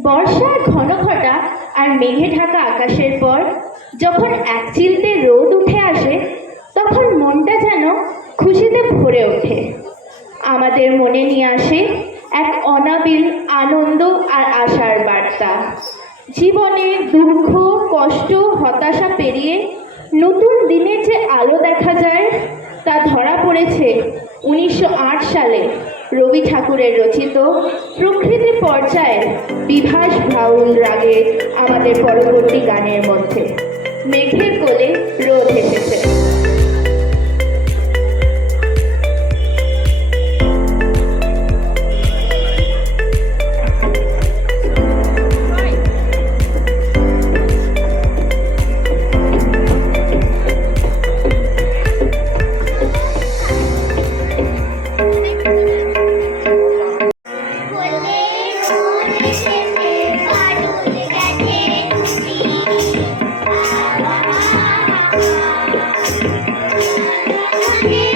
বর্ষার ঘন ঘটা আর মেঘে ঢাকা আকাশের পর, যখন এক চিলতে রোদ উঠে আসে, তখন মনটা যেন খুশিতে ভরে ওঠে। আমাদের মনে নিয়ে আসে এক অনাবিল আনন্দ আর আশার বার্তা। জীবনে দুঃখ, কষ্ট, হতাশা পেরিয়ে নতুন দিনের যে আলো দেখা যায়, তা ধরা পড়েছে উনিশশো আট সালে। রবি ঠাকুরের রচিত প্রকৃতি পর্যায়ের বিভাস ভাউল রাগে আমাদের পরবর্তী গানের মধ্যে। মেঘের কোলে রোধ এসেছে।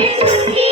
আমাদের ছুটি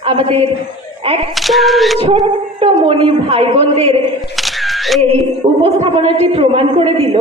আমাদের একদম ছোট্ট মনি ভাই বোনদের এই উপস্থাপনাটি প্রমাণ করে দিল।